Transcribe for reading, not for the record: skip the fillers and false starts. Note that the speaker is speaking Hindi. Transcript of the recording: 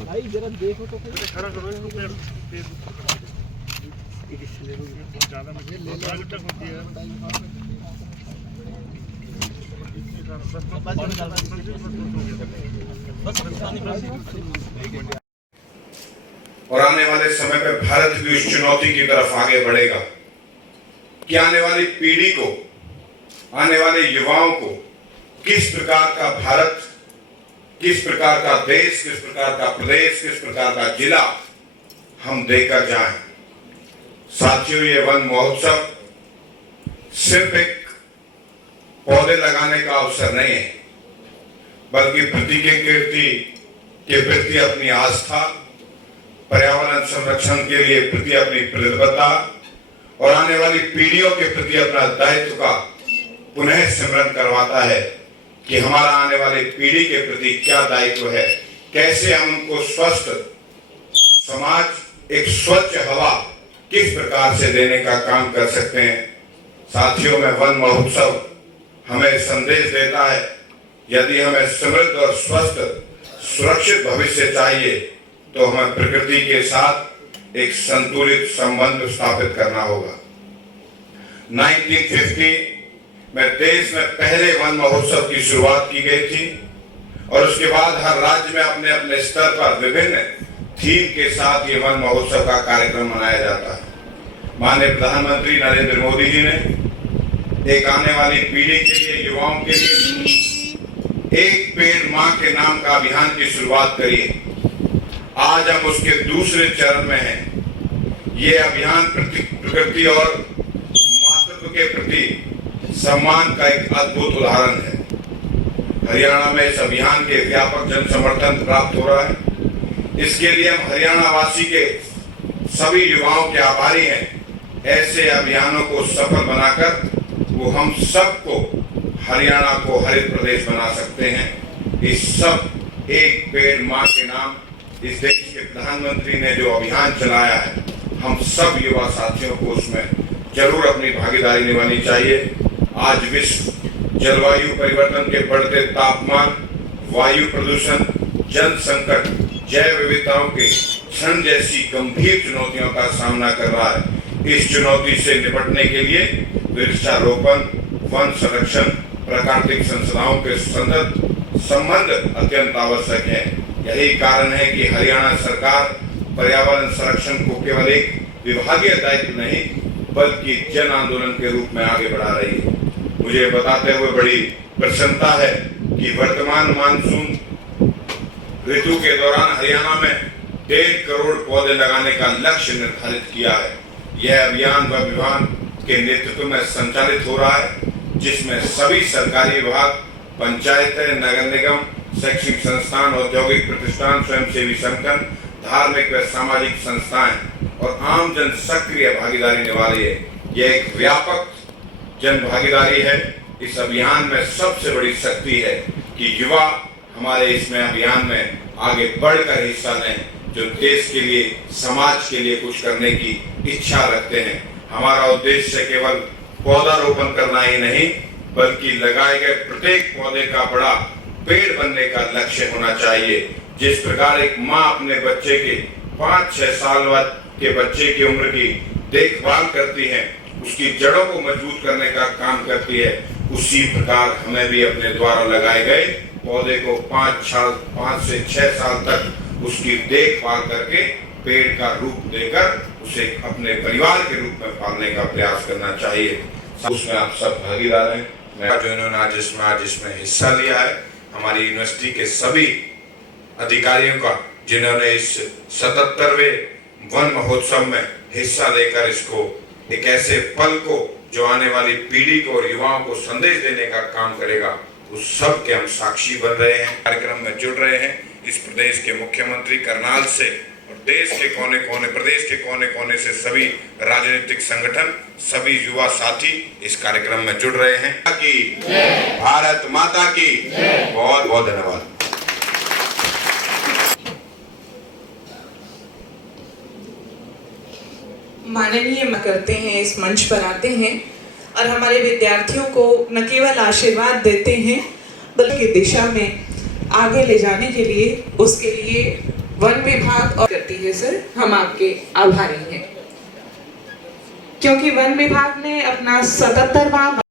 भाई जरा देखो तो खड़ा करो इसको पेड़ ज्यादा मुझे ले तक होती है। और आने वाले समय में भारत भी उस चुनौती की तरफ आगे बढ़ेगा कि आने वाली पीढ़ी को, आने वाले युवाओं को किस प्रकार का भारत, किस प्रकार का देश, किस प्रकार का प्रदेश, किस प्रकार का जिला हम देकर जाएं। साथियों, ये वन महोत्सव सिर्फ एक पौधे लगाने का अवसर नहीं है, बल्कि पृथ्वी की कीर्ति के प्रति अपनी आस्था, पर्यावरण संरक्षण के लिए प्रति अपनी प्रतिबद्धता और आने वाली पीढ़ियों के प्रति अपना दायित्व का पुनः स्मरण करवाता है कि हमारा आने वाली पीढ़ी के प्रति क्या दायित्व है, कैसे हम उनको स्वस्थ समाज, एक स्वच्छ हवा किस प्रकार से देने का काम कर सकते हैं। साथियों, में वन महोत्सव हमें संदेश देता है, यदि हमें समृद्ध और स्वस्थ सुरक्षित भविष्य चाहिए तो हमें प्रकृति के साथ एक संतुलित संबंध स्थापित करना होगा। 1950 में देश में पहले वन महोत्सव की शुरुआत की गई थी और उसके बाद हर राज्य में अपने अपने स्तर पर विभिन्न थीम के साथ ये वन महोत्सव का कार्यक्रम मनाया जाता है। माननीय प्रधानमंत्री नरेंद्र मोदी जी ने एक आने वाली पीढ़ी के लिए, युवाओं के लिए एक पेड़ मां के नाम का अभियान की शुरुआत करी है। आज हम उसके दूसरे चरण में हैं। ये अभियान प्रकृति और मातृत्व के प्रति सम्मान का एक अद्भुत उदाहरण है। हरियाणा में इस अभियान के व्यापक जन समर्थन प्राप्त हो रहा है। इसके लिए हम हरियाणा वासी के सभी युवाओं के आभारी हैं। ऐसे अभियानों को सफल बनाकर वो हम सबको, हरियाणा को हरित प्रदेश बना सकते हैं। इस सब एक पेड़ मां के नाम, इस देश के प्रधानमंत्री ने जो अभियान चलाया है, हम सब युवा साथियों को उसमें जरूर अपनी भागीदारी निभानी चाहिए। आज विश्व जलवायु परिवर्तन के बढ़ते तापमान, वायु प्रदूषण, जल संकट, जैव विविधताओं के क्षरण जैसी गंभीर चुनौतियों का सामना कर रहा है। इस चुनौती से निपटने के लिए वृक्षारोपण, वन संरक्षण, प्राकृतिक संसाधनों के संबंध अत्यंत आवश्यक है। यही कारण है कि हरियाणा सरकार पर्यावरण संरक्षण को केवल एक विभागीय दायित्व नहीं, बल्कि जन आंदोलन के रूप में आगे बढ़ा रही है। मुझे बताते हुए बड़ी प्रसन्नता है कि वर्तमान मानसून ऋतु के दौरान हरियाणा में 1.5 करोड़ पौधे लगाने का लक्ष्य निर्धारित किया है। यह अभियान वन विभाग के नेतृत्व में संचालित हो रहा है, जिसमें सभी सरकारी विभाग, पंचायतें, नगर निगम, शैक्षणिक संस्थान, औद्योगिक प्रतिष्ठान, स्वयंसेवी संगठन, धार्मिक व सामाजिक संस्थाएं और आम जन सक्रिय भागीदारी निभा रही है। यह एक व्यापक जन भागीदारी है। इस अभियान में सबसे बड़ी शक्ति है कि युवा हमारे इसमें अभियान में आगे बढ़कर हिस्सा लें, जो देश के लिए, समाज के लिए कुछ करने की इच्छा रखते हैं। हमारा उद्देश्य केवल पौधारोपण करना ही नहीं, बल्कि लगाए गए प्रत्येक पौधे का बड़ा पेड़ बनने का लक्ष्य होना चाहिए। जिस प्रकार एक माँ अपने बच्चे के 5-6 साल के बच्चे की उम्र की देखभाल करती है, उसकी जड़ों को मजबूत करने का काम करती है, उसी प्रकार हमें भी अपने द्वारा लगाए गए पौधे को 5 से 6 साल तक उसकी देखभाल करके पेड़ का रूप देकर उसे अपने परिवार के रूप में पालने का प्रयास करना चाहिए। उसमें आप सब भागीदार हैं। मैं जो इन्होंने आज इसमें हिस्सा लिया है, हमारी यूनिवर्सिटी के सभी अधिकारियों का, जिन्होंने इस 77वें वन महोत्सव में हिस्सा लेकर इसको एक ऐसे पल को जो आने वाली पीढ़ी को और युवाओं को संदेश देने का काम करेगा, उस सब के हम साक्षी बन रहे हैं। कार्यक्रम में जुड़ रहे हैं इस प्रदेश के मुख्यमंत्री करनाल से और देश के कोने कोने, प्रदेश के कोने कोने से सभी राजनीतिक संगठन, सभी युवा साथी इस कार्यक्रम में जुड़ रहे हैं। भारत माता की बहुत बहुत धन्यवाद। माननीय करते हैं, इस मंच पर आते हैं और हमारे विद्यार्थियों को न केवल आशीर्वाद देते हैं बल की दिशा में आगे ले जाने के लिए उसके लिए वन विभाग और करती है सर, हम आपके आभारी हैं क्योंकि वन विभाग ने अपना 77वां